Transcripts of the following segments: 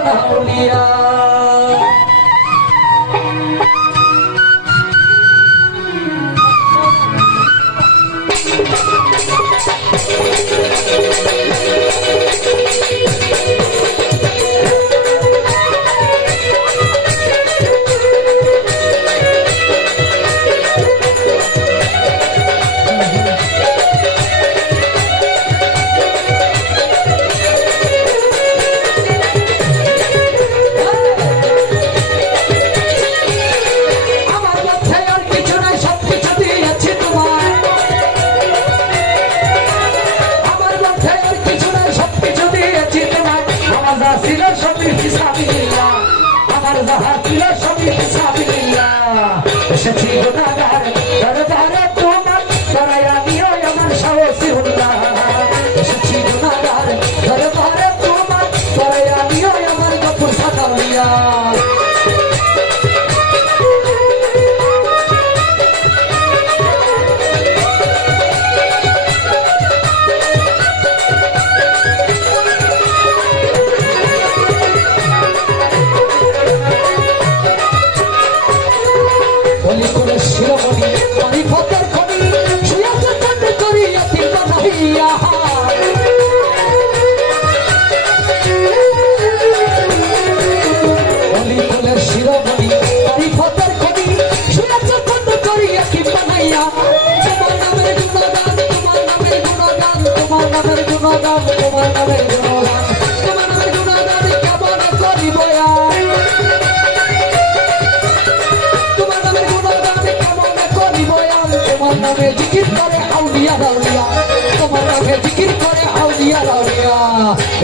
たもりや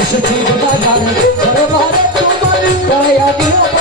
এসেছি গোটা গানে ঘরে ঘরে তোমার করে আমিও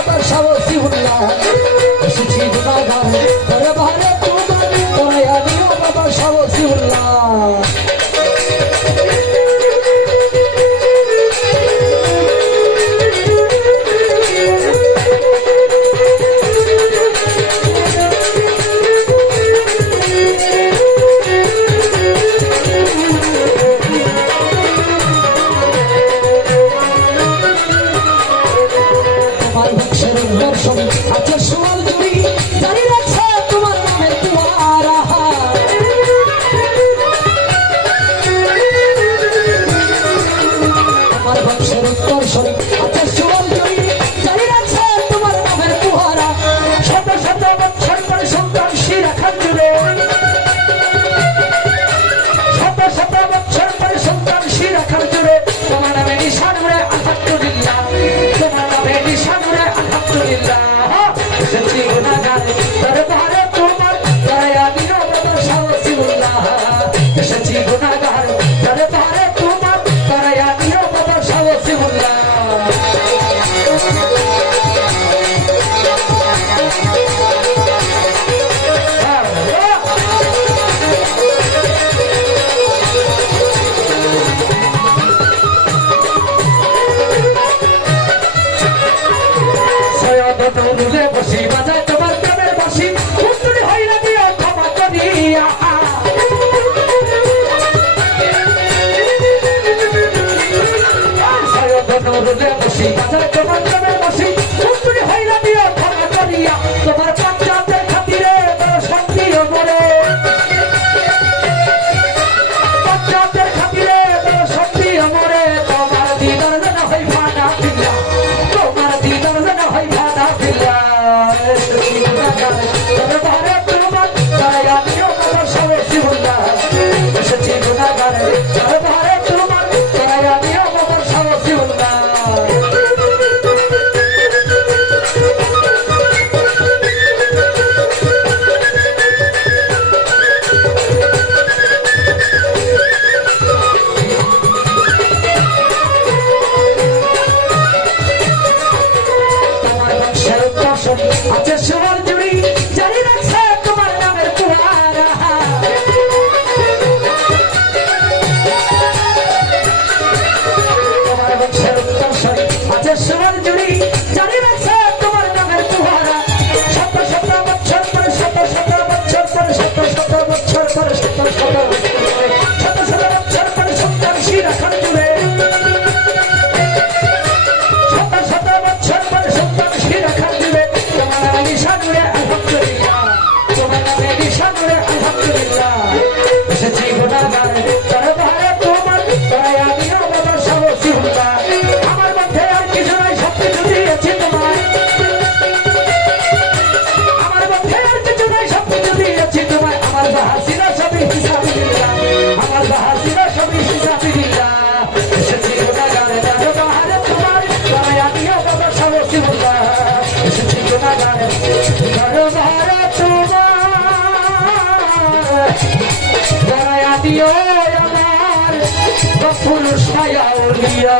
মায়া উলিয়া